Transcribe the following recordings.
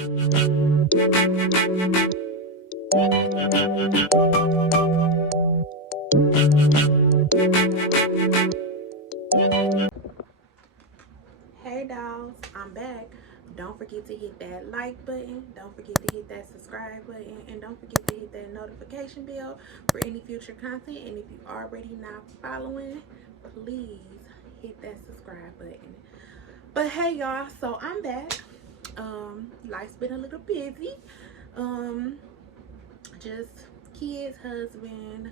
Hey dolls, I'm back. Don't forget to hit that like button. Don't forget to hit that subscribe button. And don't forget to hit that notification bell for any future content. And if you already not following, please hit that subscribe button. But hey y'all, so I'm back. Life's been a little busy. Um, just kids, husband,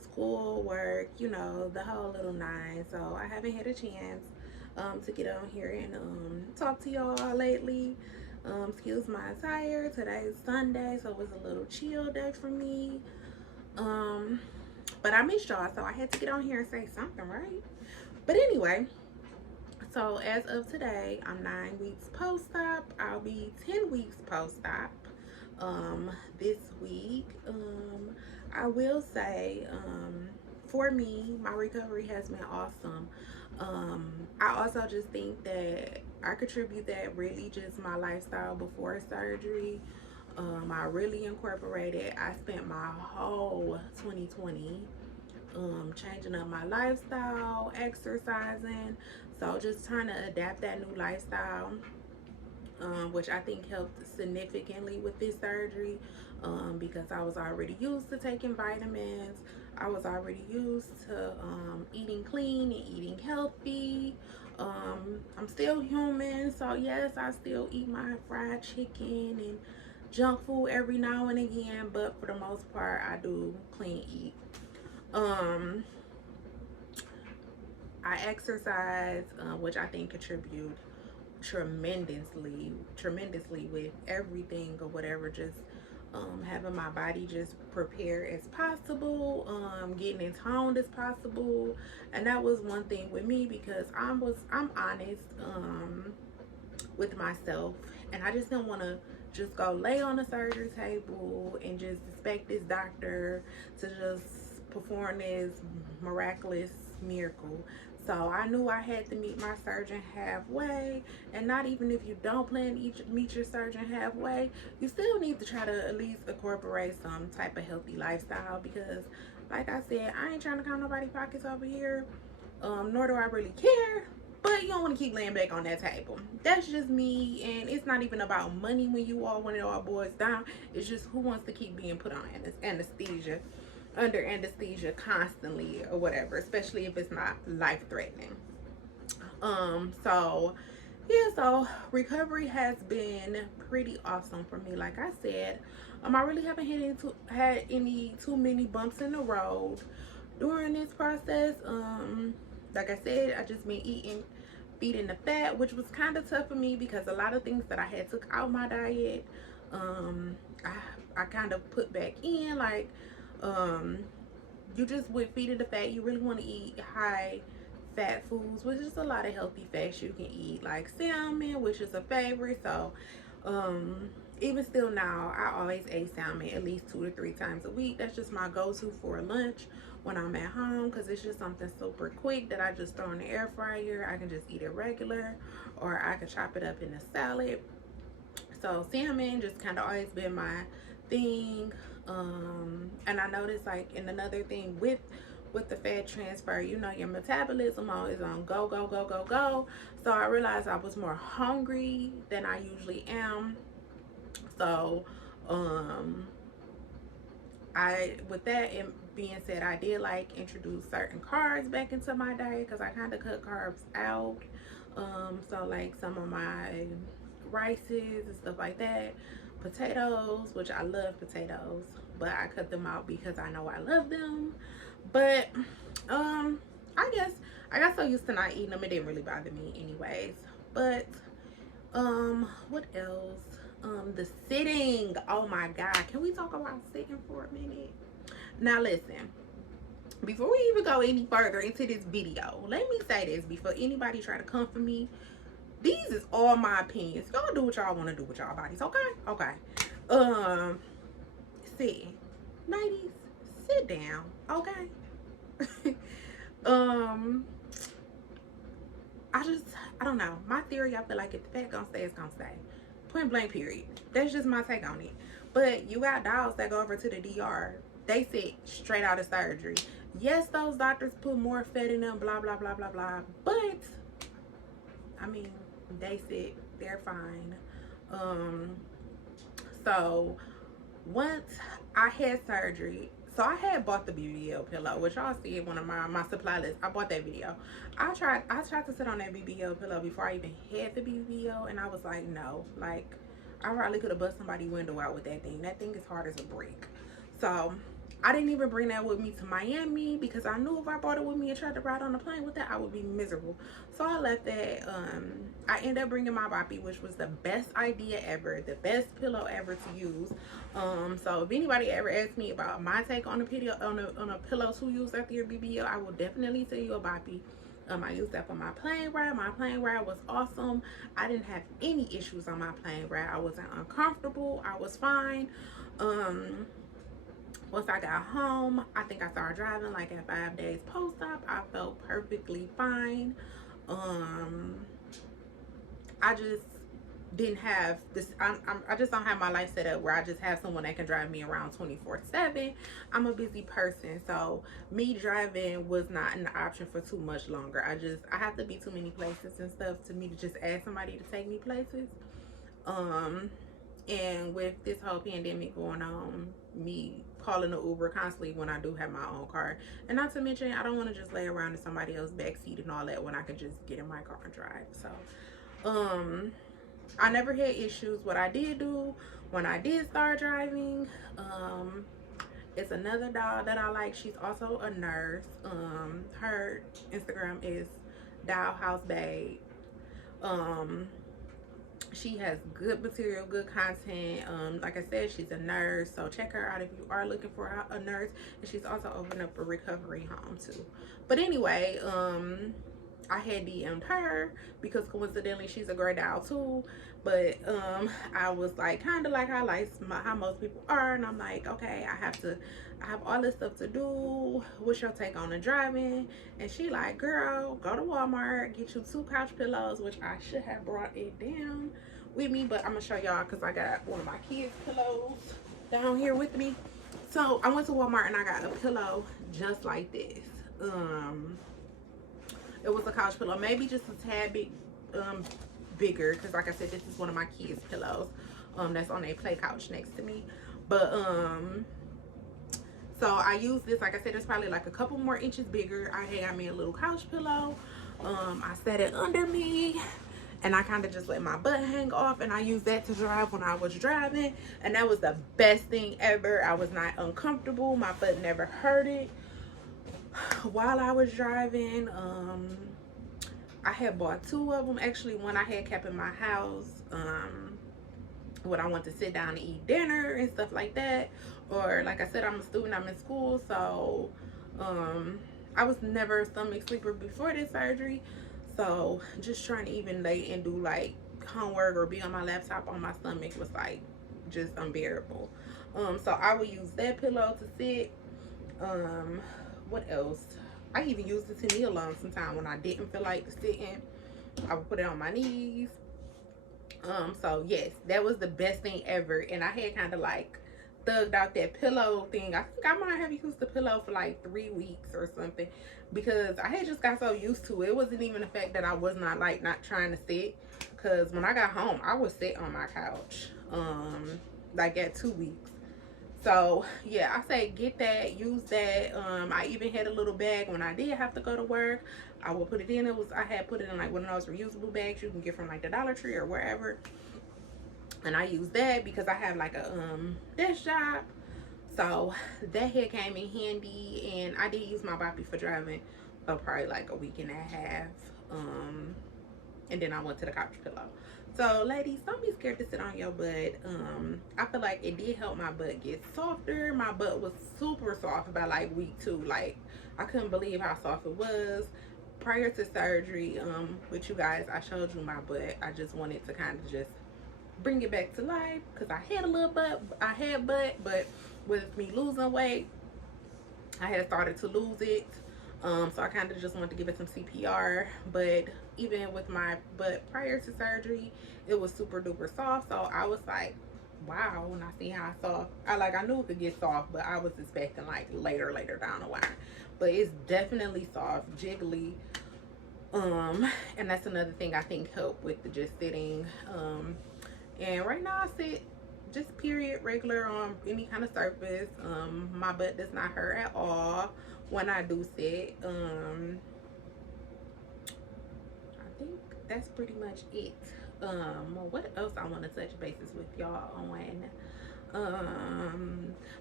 school, work, the whole little nine. So I haven't had a chance to get on here and talk to y'all lately. Excuse my attire. Today's Sunday, so it was a little chill day for me. But I missed y'all, so I had to get on here and say something, right? But anyway, so as of today, I'm 9 weeks post-op. I'll be 10 weeks post-op this week. I will say, for me, my recovery has been awesome. I also just think that I contribute that really just my lifestyle before surgery. I really incorporated. I spent my whole 2020 changing up my lifestyle, exercising. So just trying to adapt that new lifestyle, which I think helped significantly with this surgery, because I was already used to taking vitamins. I was already used to eating clean and eating healthy. I'm still human, so yes, I still eat my fried chicken and junk food every now and again, but for the most part, I do clean eat. I exercise, which I think contribute tremendously with everything or whatever. Just having my body just prepared as possible, getting as toned as possible. And that was one thing with me, because I'm honest with myself, and I just didn't want to just go lay on the surgery table and just expect this doctor to just perform this miraculous miracle. So I knew I had to meet my surgeon halfway. And not even if you don't plan to meet your surgeon halfway, you still need to try to at least incorporate some type of healthy lifestyle, because like I said, I ain't trying to count nobody's pockets over here, nor do I really care. But you don't want to keep laying back on that table. That's just me. And it's not even about money when you all want it all boils down. It's just who wants to keep being put on anesthesia, under anesthesia constantly or whatever, especially if it's not life threatening. So yeah, so recovery has been pretty awesome for me. Like I said, I really haven't had any too many bumps in the road during this process. Like I said, I just been feeding the fat, which was kind of tough for me, because a lot of things that I had took out my diet, I kind of put back in. Like, you just with feeding the fat, you really want to eat high fat foods, which is a lot of healthy fats you can eat, like salmon, which is a favorite. So even still now, I always ate salmon at least 2 to 3 times a week. That's just my go-to for lunch when I'm at home, because it's just something super quick that I just throw in the air fryer. I can just eat it regular, or I can chop it up in a salad. So salmon just kind of always been my thing. And I noticed, like, and another thing with the fat transfer, your metabolism is on go go go go go. So I realized I was more hungry than I usually am. So I with that being said, I did like introduce certain carbs back into my diet, because I kind of cut carbs out. So like some of my rices and stuff like that, potatoes, which I love potatoes, but I cut them out because I know I love them. But I guess I got so used to not eating them, it didn't really bother me anyways. But what else? The sitting. Oh my god, can we talk about sitting for a minute? Now listen, before we even go any further into this video, let me say this before anybody try to come for me. These is all my opinions. Y'all do what y'all want to do with y'all bodies, okay? Sit. Ladies, sit down, okay? um I don't know. My theory, I feel like if the fat gonna stay, it's gonna stay. Point blank period. That's just my take on it. But you got dolls that go over to the DR. They sit straight out of surgery. Yes, those doctors put more fat in them, blah, blah, blah, blah, blah. But, I mean, they sit, they're fine. So, once I had surgery, so I had bought the BBL pillow, which y'all see in one of my supply lists. I bought that video. I tried to sit on that BBL pillow before I even had the BBL, and I was like, no. Like, I probably could have bust somebody's window out with that thing. That thing is hard as a brick. So, I didn't even bring that with me to Miami because I knew if I brought it with me and tried to ride on the plane with that, I would be miserable. So I left that. I ended up bringing my Boppy, which was the best idea ever, the best pillow ever to use. So if anybody ever asks me about my take on a pillow to use after your BBL, I will definitely tell you a Boppy. I used that for my plane ride. My plane ride was awesome. I didn't have any issues on my plane ride. I wasn't uncomfortable. I was fine. Once I got home, I think I started driving like at 5 days post-op. I felt perfectly fine. I just didn't have this. I just don't have my life set up where I just have someone that can drive me around 24/7. I'm a busy person, so me driving was not an option for too much longer. I have to be too many places and stuff to me to just ask somebody to take me places. And with this whole pandemic going on, me calling an Uber constantly when I do have my own car, and not to mention I don't want to just lay around in somebody else's backseat and all that when I can just get in my car and drive. So I never had issues. What I did do when I did start driving, it's another doll that I like. She's also a nurse. Her Instagram is Dollhouse Babe. She has good material, good content. Like I said, she's a nurse, so check her out if you are looking for a nurse. And she's also opened up a recovery home too. But anyway, I had DM'd her because coincidentally she's a great doll too. But I was like kind of like how most people are, and I'm like, okay, I have all this stuff to do. What's your take on the driving? And she like, girl, go to Walmart, get you 2 couch pillows, which I should have brought it down with me, but I'm gonna show y'all because I got one of my kids' pillows down here with me. So I went to Walmart and I got a pillow just like this. It was a couch pillow, maybe just a tad bit bigger, because like I said, this is one of my kids' pillows that's on a play couch next to me. But so I used this, like I said, it's probably like a couple more inches bigger. I got me a little couch pillow. I set it under me and I kind of just let my butt hang off, and I used that to drive when I was driving, and that was the best thing ever. I was not uncomfortable. My butt never hurted while I was driving. I had bought 2 of them. Actually, one I had kept in my house when I went to sit down and eat dinner and stuff like that. Or like I said, I'm a student, I'm in school, so I was never a stomach sleeper before this surgery. So just trying to even lay and do like homework or be on my laptop on my stomach was like just unbearable. So I would use that pillow to sit. What else? I even used it to kneel on sometimes when I didn't feel like sitting. I would put it on my knees. So yes, that was the best thing ever. And I had kind of like thugged out that pillow thing. I think I might have used the pillow for like 3 weeks or something, because I had just got so used to it. It wasn't even the fact that I was not trying to sit, because when I got home I would sit on my couch like at 2 weeks. So yeah, I say get that, use that. I even had a little bag when I did have to go to work. I would put it in. I had put it in like one of those reusable bags you can get from like the Dollar Tree or wherever. And I use that because I have like a desk job. So that here came in handy, and I did use my Boppy for driving for probably like a week and a half. And then I went to the couch pillow. So ladies, don't be scared to sit on your butt. I feel like it did help my butt get softer. My butt was super soft by like week 2. Like I couldn't believe how soft it was. Prior to surgery, with you guys, I showed you my butt. I just wanted to kind of just bring it back to life because I had a little butt. I had butt, but with me losing weight, I had started to lose it. So I kind of just wanted to give it some CPR. But even with my butt prior to surgery, it was super duper soft. So I was like, wow, when I see how soft, I knew it could get soft, but I was expecting like later down the line. But it's definitely soft, jiggly. And that's another thing I think helped with the just sitting. And right now I sit just period regular on any kind of surface. My butt does not hurt at all when I do sit. I think that's pretty much it. What else I want to touch bases with y'all on?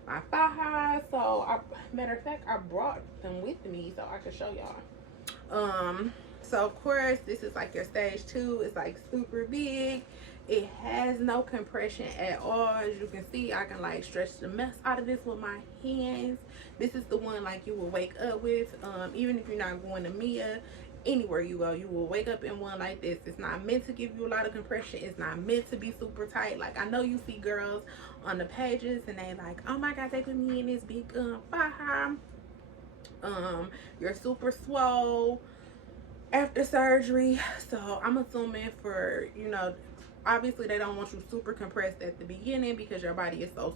My thigh highs. Matter of fact, I brought them with me so I could show y'all. So of course, this is like your stage 2. It's like super big. It has no compression at all. As you can see, I can like stretch the mess out of this with my hands. This is the one like you will wake up with. Even if you're not going to Mia, anywhere you go, you will wake up in one like this. It's not meant to give you a lot of compression. It's not meant to be super tight. Like, I know you see girls on the pages and they like, oh my god, they put me in this big faja. You're super swole after surgery. So I'm assuming for, you know, obviously they don't want you super compressed at the beginning because your body is so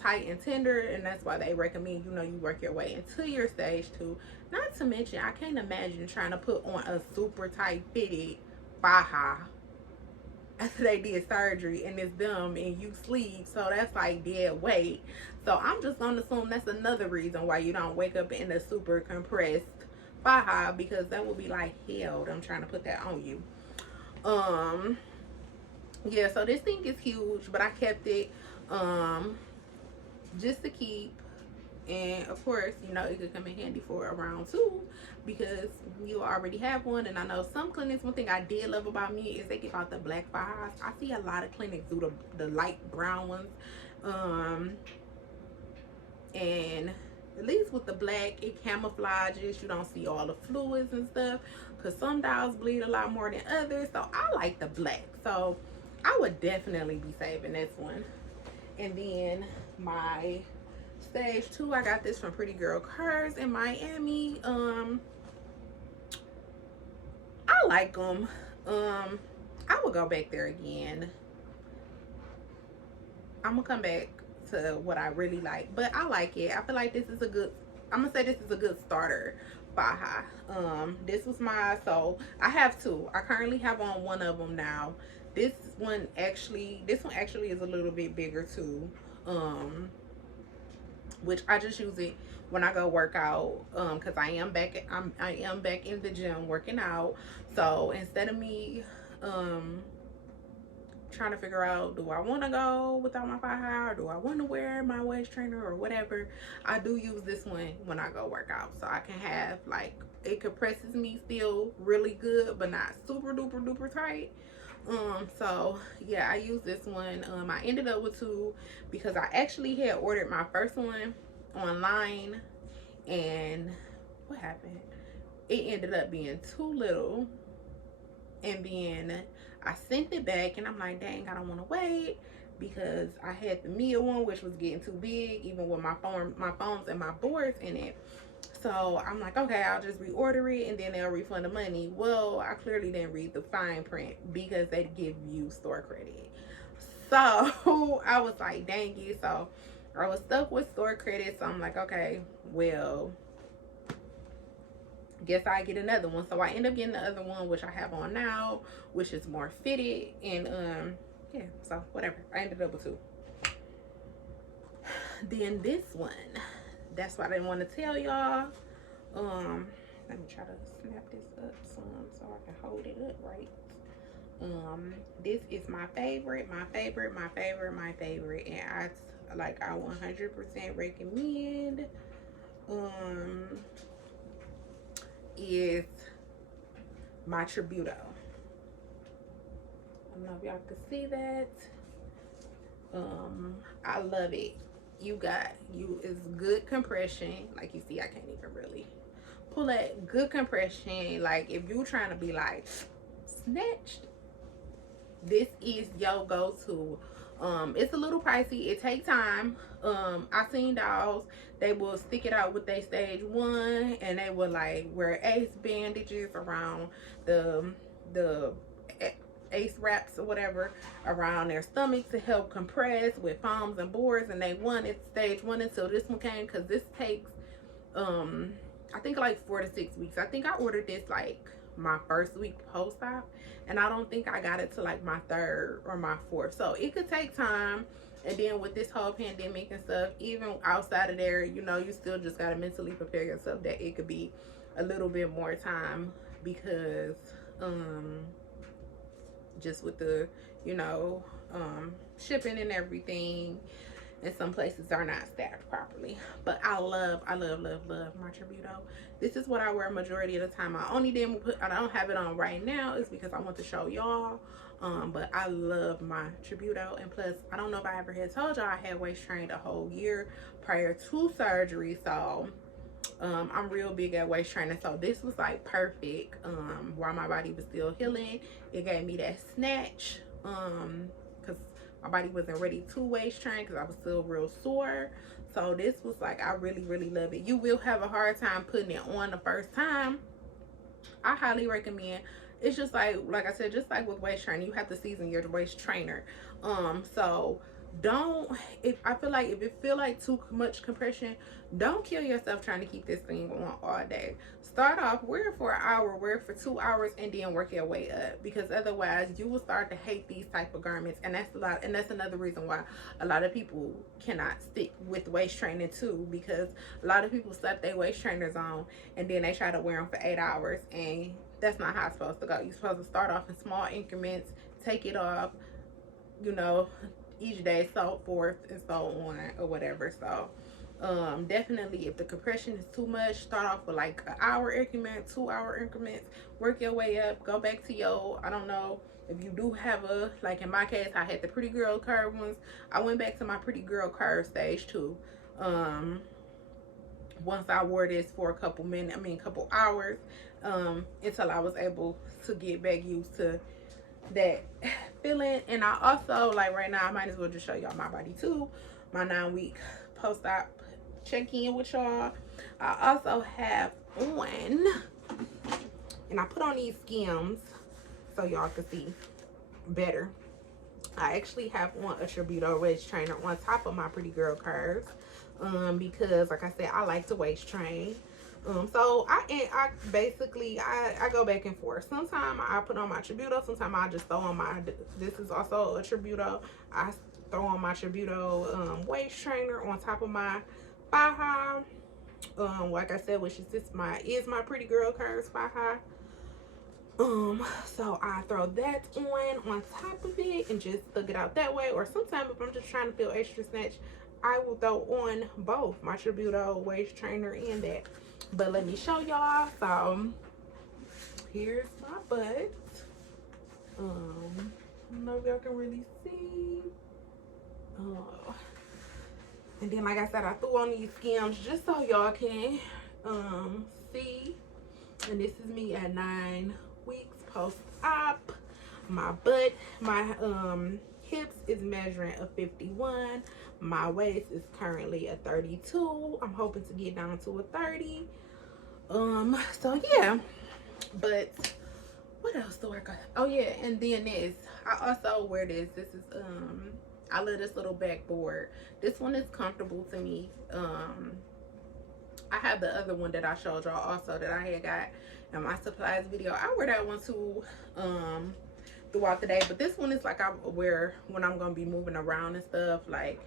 tight and tender, and that's why they recommend, you know, you work your way into your stage 2. Not to mention, I can't imagine trying to put on a super tight fitted faja after they did surgery and it's dumb and you sleep, so that's like dead weight. So I'm just gonna assume that's another reason why you don't wake up in a super compressed faja, because that would be like hell. I'm trying to put that on you. Yeah, so this thing is huge, but I kept it just to keep. And of course, you know, it could come in handy for a round 2 because you already have one. And I know some clinics, one thing I did love about me is they give out the black fajas. I see a lot of clinics do the light brown ones. And at least with the black, it camouflages. You don't see all the fluids and stuff, because some dolls bleed a lot more than others. So I like the black. So I would definitely be saving this one. And then my stage 2, I got this from Pretty Girl Curves in Miami. I like them. I would go back there again. I'm gonna come back to what I really like, but I like it. I feel like this is a good, I'm gonna say this is a good starter faja. This was my, so I have 2. I currently have on one of them now. This one actually is a little bit bigger too, which I just use it when I go work out, because I am back in the gym working out. So instead of me trying to figure out, do I want to go without my faja, or do I want to wear my waist trainer or whatever, I do use this one when I go work out, so I can have like, it compresses me still really good but not super duper tight. So yeah, I use this one. I ended up with 2 because I actually had ordered my first one online, and what happened, it ended up being too little, and then I sent it back, and I'm like, dang, I don't want to wait, because I had the Mia one, which was getting too big, even with my phones and my boards in it. So I'm like, okay, I'll just reorder it and then they'll refund the money. Well, I clearly didn't read the fine print because they give you store credit. So I was like, dang it. So I was stuck with store credit. So I'm like, okay, well, guess I get another one. So I end up getting the other one, which I have on now, which is more fitted. And yeah, so whatever. I ended up with 2. Then this one, that's what I didn't want to tell y'all. Let me try to snap this up some so I can hold it up right. This is my favorite, and I 100% recommend. Is my Tributo. I don't know if y'all can see that. I love it. It's good compression. Like you see, I can't even really pull that. Good compression. Like if you're trying to be like snatched, this is your go-to. It's a little pricey. It takes time. I seen dolls, they will stick it out with their stage 1, and they will like wear ace bandages around the ace wraps or whatever around their stomach to help compress with foams and boards, and they wanted stage 1 until this one came, because this takes I think like 4 to 6 weeks. I think I ordered this like my first week post-op, and I don't think I got it to like my 3rd or my 4th, so it could take time. And then with this whole pandemic and stuff, even outside of there, you know, you still just gotta mentally prepare yourself that it could be a little bit more time, because just with the, you know, shipping and everything, and some places are not staffed properly. But I love my Tributo. This is what I wear majority of the time. I don't have it on right now is because I want to show y'all. But I love my Tributo. And plus, I don't know if I ever had told y'all, I had waist trained a whole year prior to surgery. So I'm real big at waist training. So this was like perfect while my body was still healing. It gave me that snatch. Because my body wasn't ready to waist train because I was still real sore. So this was like, I really love it. You will have a hard time putting it on the first time. I highly recommend. It's just like I said, just like with waist training, you have to season your waist trainer. So don't, I feel like if it feel like too much compression, don't kill yourself trying to keep this thing on all day. Start off, wear it for an hour, wear it for 2 hours, and then work your way up, because otherwise you will start to hate these type of garments. And that's another reason why a lot of people cannot stick with waist training too, because a lot of people slap their waist trainers on and then they try to wear them for 8 hours, and that's not how it's supposed to go. You're supposed to start off in small increments, take it off, you know, each day, so forth and so on, or whatever. So definitely, if the compression is too much, start off with like an hour increment, 2 hour increments, work your way up, go back to your, I don't know if you do have a, like in my case, I had the pretty girl curve ones. I went back to my pretty girl curve stage 2 once I wore this for a couple hours, until I was able to get back used to that feeling. And I also, like right now, I might as well just show y'all my body too, my 9-week post-op check-in with y'all. I also have on, and I put on these Skims so y'all can see better. I actually have on a Tributo waist trainer on top of my pretty girl curves, because like I said, I like to waist train. So I basically go back and forth. Sometimes I put on my Tributo, sometimes I just throw on my, this is also a Tributo, I throw on my Tributo waist trainer on top of my thigh high, like I said, which is my pretty girl curves thigh high. So I throw that on top of it and just thug it out that way. Or sometimes if I'm just trying to feel extra snatch, I will throw on both my Tributo waist trainer and that. But let me show y'all. So here's my butt. I don't know if y'all can really see. And then like I said, I threw on these Skims just so y'all can see. And this is me at 9 weeks post-op. My butt, my hips is measuring a 51. My waist is currently a 32. I'm hoping to get down to a 30. So yeah. But what else do I got? Oh yeah, and then this. I also wear this. This is I love this little backboard. This one is comfortable to me. I have the other one that I showed y'all also that I had got in my supplies video. I wear that one too throughout the day, but this one is like I wear when I'm gonna be moving around and stuff, like,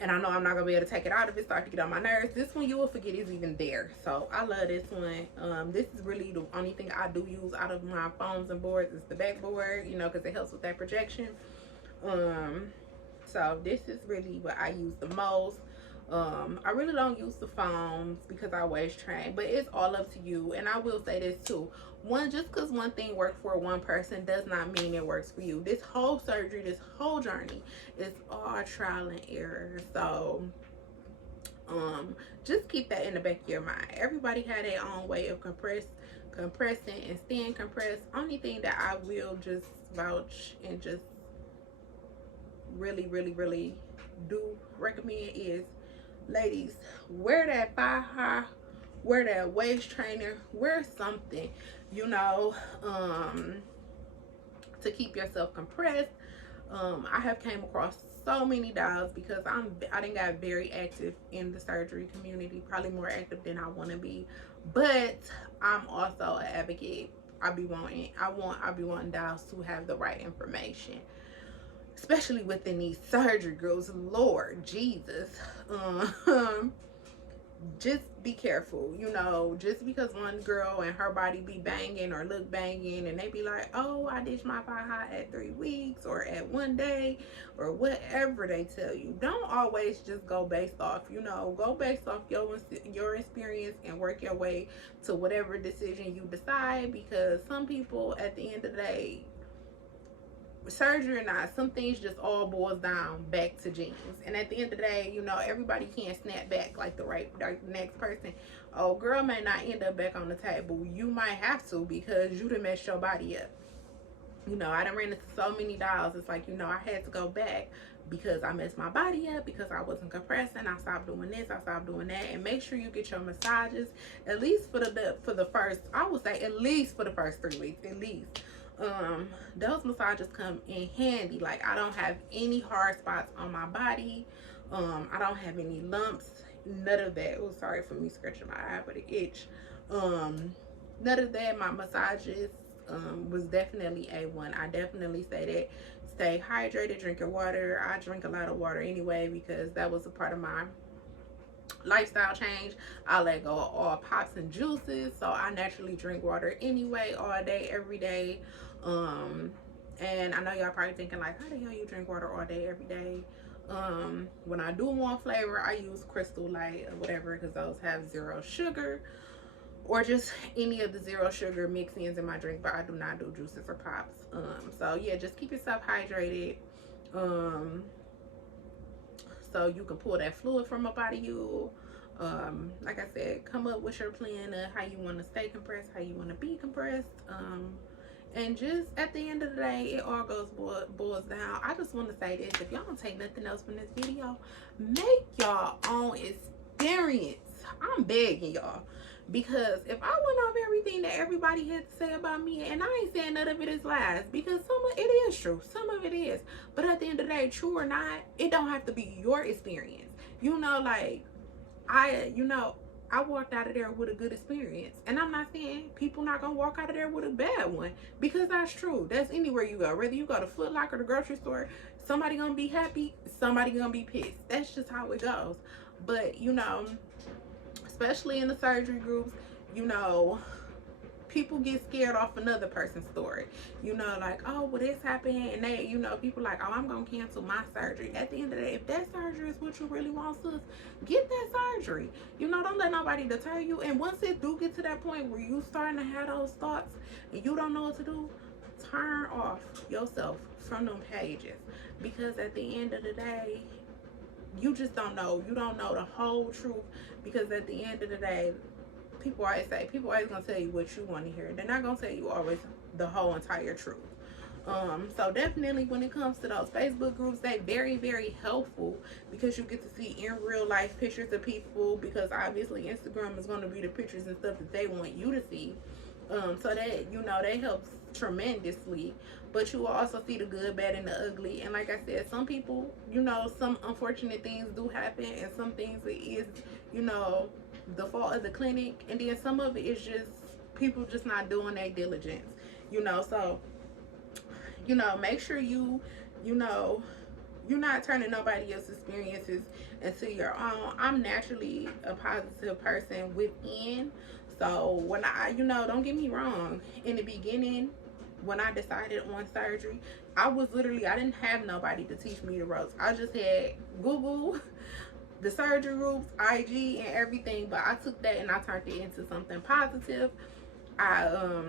and I know I'm not gonna be able to take it out if it starts to get on my nerves. This one you will forget is even there. So I love this one. This is really the only thing I do use out of my foams and boards is the backboard, you know, because it helps with that projection. So this is really what I use the most. I really don't use the foams because I waist train, but it's all up to you. And I will say this too, just because one thing worked for one person does not mean it works for you. This whole surgery, this whole journey is all trial and error. So just keep that in the back of your mind. Everybody had their own way of compressing and staying compressed. Only thing that I will just vouch and just really do recommend is, ladies, wear that thigh high, wear that waist trainer, wear something, you know, to keep yourself compressed. I have came across so many dolls because I done got very active in the surgery community, probably more active than I want to be, but I'm also an advocate. I be wanting dolls to have the right information, especially within these surgery groups. Lord Jesus, um, just be careful, you know. Just because one girl and her body be banging or look banging, and they be like, oh, I ditched my thigh high at 3 weeks or at 1 day or whatever they tell you, don't always just go based off, you know, go based off your experience and work your way to whatever decision you decide. Because some people, at the end of the day, surgery or not, some things just all boils down back to genes. And at the end of the day, you know, everybody can't snap back like the next person. Oh, girl may not end up back on the table. You might have to, because you done messed your body up. You know, I done ran into so many dolls. It's like, you know, I had to go back because I messed my body up, because I wasn't compressing. I stopped doing this, I stopped doing that. And make sure you get your massages at least for the first, I would say at least for the first 3 weeks, at least. Those massages come in handy. Like, I don't have any hard spots on my body. I don't have any lumps, none of that. Oh, sorry for me scratching my eye, but it itch. None of that. My massages was definitely A1. I definitely say that. Stay hydrated, drink your water. I drink a lot of water anyway, because that was a part of my lifestyle change. I let go of all pops and juices, so I naturally drink water anyway, all day, every day. And I know y'all probably thinking like, how the hell you drink water all day, every day? When I do want flavor, I use Crystal Light or whatever, because those have 0 sugar, or just any of the 0 sugar mix-ins in my drink. But I do not do juices or pops. So yeah, just keep yourself hydrated, so you can pull that fluid from up out of you. Like I said, come up with your plan of how you want to stay compressed, how you want to be compressed. And just at the end of the day, it all boils down. I just want to say this: if y'all don't take nothing else from this video, make y'all own experience. I'm begging y'all. Because if I went off everything that everybody had to say about me, and I ain't saying none of it is lies, because some of it is true, some of it is, but at the end of the day, true or not, it don't have to be your experience. You know, like, I walked out of there with a good experience. And I'm not saying people not gonna walk out of there with a bad one, because that's true. That's anywhere you go. Whether you go to Foot Locker, the grocery store, somebody gonna be happy, somebody gonna be pissed. That's just how it goes. But, you know, especially in the surgery groups, you know, people get scared off another person's story. You know, like, oh, well, this happened, and they, you know, people like, oh, I'm gonna cancel my surgery. At the end of the day, if that surgery is what you really want, sis, get that surgery. You know, don't let nobody deter you. And once it do get to that point where you starting to have those thoughts and you don't know what to do, turn off yourself from them pages. Because at the end of the day, you just don't know. You don't know the whole truth. Because at the end of the day, people always gonna tell you what you want to hear. They're not gonna tell you always the whole entire truth. So definitely when it comes to those Facebook groups, they very helpful, because you get to see in real life pictures of people, because obviously Instagram is going to be the pictures and stuff that they want you to see. So that, you know, that helps tremendously. But you will also see the good, bad, and the ugly. And like I said, some people, you know, some unfortunate things do happen, and some things it is, you know, the fault of the clinic, and then some of it is just people just not doing their diligence, you know. So, you know, make sure you know, you're not turning nobody else's experiences into your own. I'm naturally a positive person within. So when I, you know, don't get me wrong, in the beginning, when I decided on surgery, I was literally, I didn't have nobody to teach me the ropes. I just had Google, the surgery groups, IG, and everything. But I took that and I turned it into something positive. I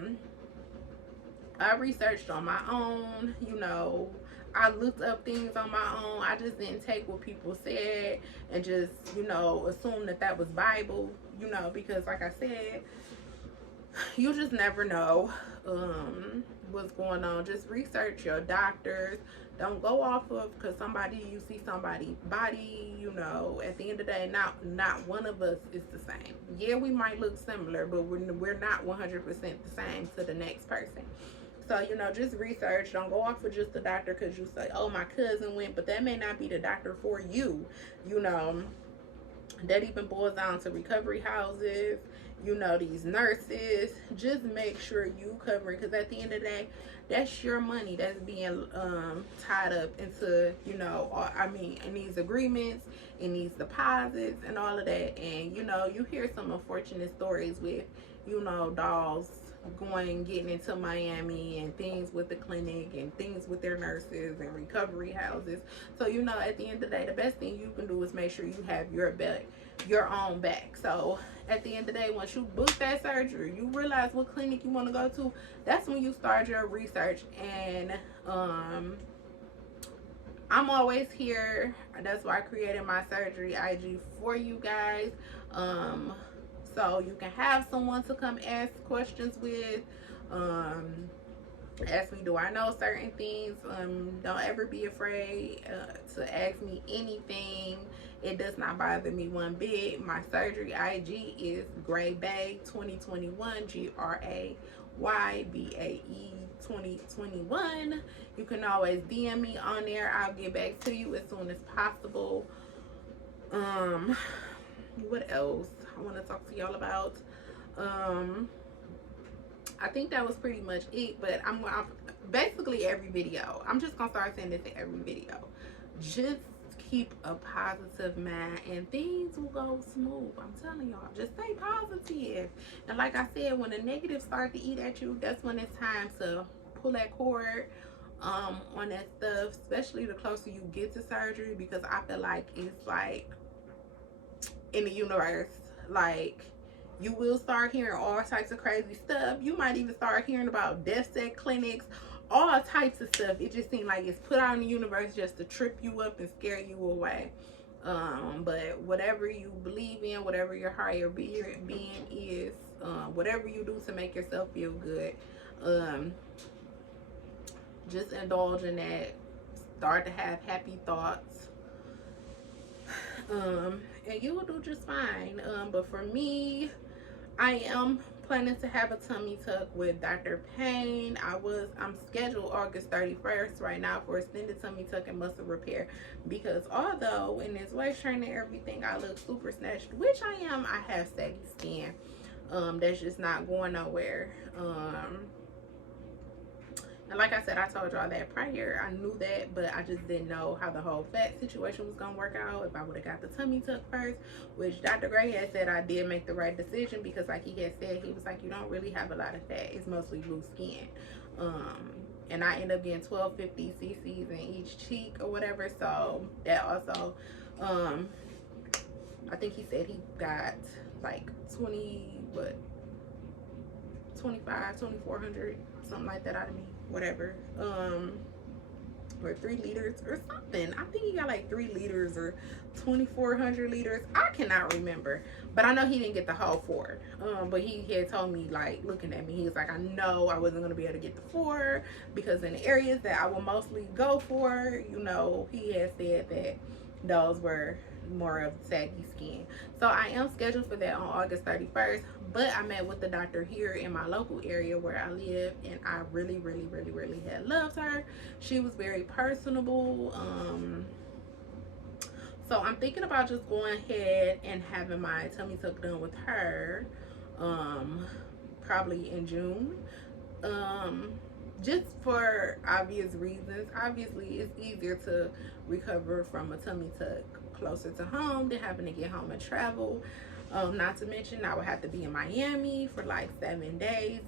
researched on my own, you know. I looked up things on my own. I just didn't take what people said and just, you know, assume that that was Bible, you know, because like I said, you just never know what's going on. Just research your doctors. Don't go off of because you see somebody body, you know, at the end of the day, not one of us is the same. Yeah, we might look similar, but we're not 100% the same to the next person. So, you know, just research. Don't go off of just the doctor because you say, oh, my cousin went, but that may not be the doctor for you. You know, that even boils down to recovery houses, you know, these nurses. Just make sure you cover it, because at the end of the day, that's your money that's being tied up into, you know, in these agreements, in these deposits and all of that. And, you know, you hear some unfortunate stories with, you know, dolls getting into Miami and things with the clinic and things with their nurses and recovery houses. So, you know, at the end of the day, the best thing you can do is make sure you have your own back. So at the end of the day, once you book that surgery, you realize what clinic you want to go to, that's when you start your research. And I'm always here. That's why I created my surgery IG for you guys. So you can have someone to come ask questions with. Ask me, do I know certain things? Don't ever be afraid to ask me anything. It does not bother me one bit. My surgery IG is Gray Bae 2021, GRAYBAE 2021. You can always DM me on there. I'll get back to you as soon as possible. What else I want to talk to y'all about? I think that was pretty much it, but I'm basically every video, I'm just gonna start saying this in every video. Just keep a positive mind and things will go smooth. I'm telling y'all, just stay positive. And like I said, when the negatives start to eat at you, that's when it's time to pull that cord on that stuff, especially the closer you get to surgery, because I feel like it's like in the universe, like you will start hearing all types of crazy stuff. You might even start hearing about death set clinics, all types of stuff. It just seems like it's put out in the universe just to trip you up and scare you away. But whatever you believe in, whatever your higher being is, whatever you do to make yourself feel good, just indulge in that. Start to have happy thoughts. And you will do just fine. But for me, I am planning to have a tummy tuck with Dr. Payne. I'm scheduled August 31st right now for extended tummy tuck and muscle repair, because although in this waist training and everything I look super snatched, which I am, I have saggy skin. That's just not going nowhere. And like I said, I told y'all that prior. I knew that, but I just didn't know how the whole fat situation was going to work out. If I would have got the tummy tuck first, which Dr. Gray had said I did make the right decision, because like he had said, he was like, you don't really have a lot of fat. It's mostly loose skin. And I ended up getting 1250 cc's in each cheek or whatever. So that also, I think he said he got like 2400, something like that out of me. Whatever, or 3 liters or something. I think he got like 3 liters or 2400 liters. I cannot remember, but I know he didn't get the whole 4. But he had told me, like, looking at me, he was like, I know I wasn't gonna be able to get the 4 because in the areas that I will mostly go for, you know, he had said that those were more of saggy skin. So I am scheduled for that on August 31st, but I met with the doctor here in my local area where I live, and I really had loved her. She was very personable. So I'm thinking about just going ahead and having my tummy tuck done with her, probably in June. Just for obvious reasons. Obviously, it's easier to recover from a tummy tuck closer to home than having to get home and travel. Not to mention, I would have to be in Miami for like 7 days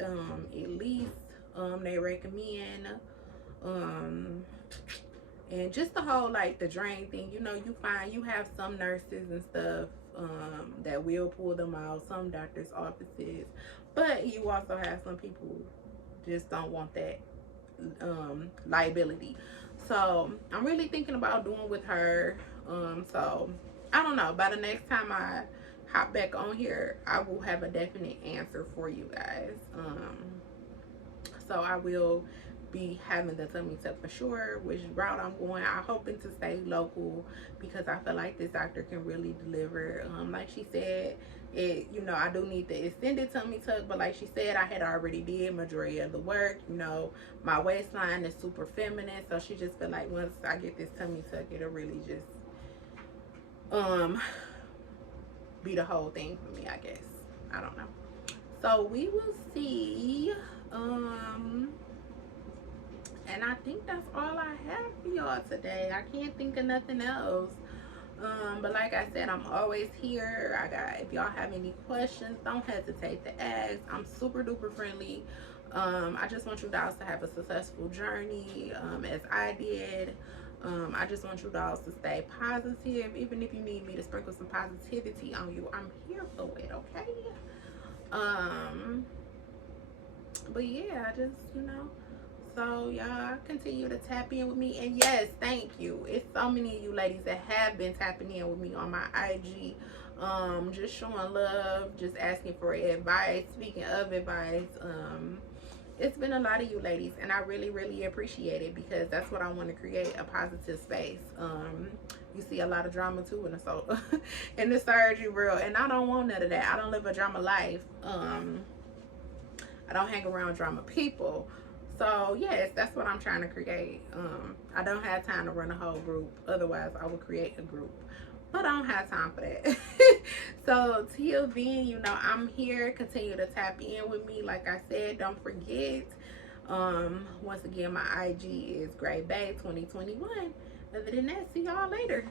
at least. They recommend. And just the whole, like, the drain thing, you know, you have some nurses and stuff that will pull them out, some doctors' offices, but you also have some people just don't want that liability. So I'm really thinking about doing with her. So I don't know, by the next time I hop back on here, I will have a definite answer for you guys. So I will be having the tummy tuck for sure. Which route I'm going, I'm hoping to stay local because I feel like this doctor can really deliver. Like she said, it, you know, I do need the extended tummy tuck, but like she said, I had already did majority of the work. You know, my waistline is super feminine, so she just feel like once I get this tummy tuck, it'll really just be the whole thing for me, I guess. I don't know. So we will see. And I think that's all I have for y'all today. I can't think of nothing else. But like I said, I'm always here. If y'all have any questions, don't hesitate to ask. I'm super duper friendly. I just want you guys to have a successful journey, as I did. I just want you guys to stay positive. Even if you need me to sprinkle some positivity on you, I'm here for it, okay? But yeah, I just, you know, so y'all continue to tap in with me. And yes, thank you. It's so many of you ladies that have been tapping in with me on my IG, just showing love, just asking for advice. Speaking of advice, it's been a lot of you ladies, and I really, really appreciate it because that's what I want to create, a positive space. You see a lot of drama too in the in the surgery world, and I don't want none of that. I don't live a drama life. I don't hang around drama people. So yes, that's what I'm trying to create. I don't have time to run a whole group. Otherwise, I would create a group. But I don't have time for that. So till then, you know, I'm here. Continue to tap in with me. Like I said, don't forget. Once again, my IG is GrayBae 2021. Other than that, see y'all later.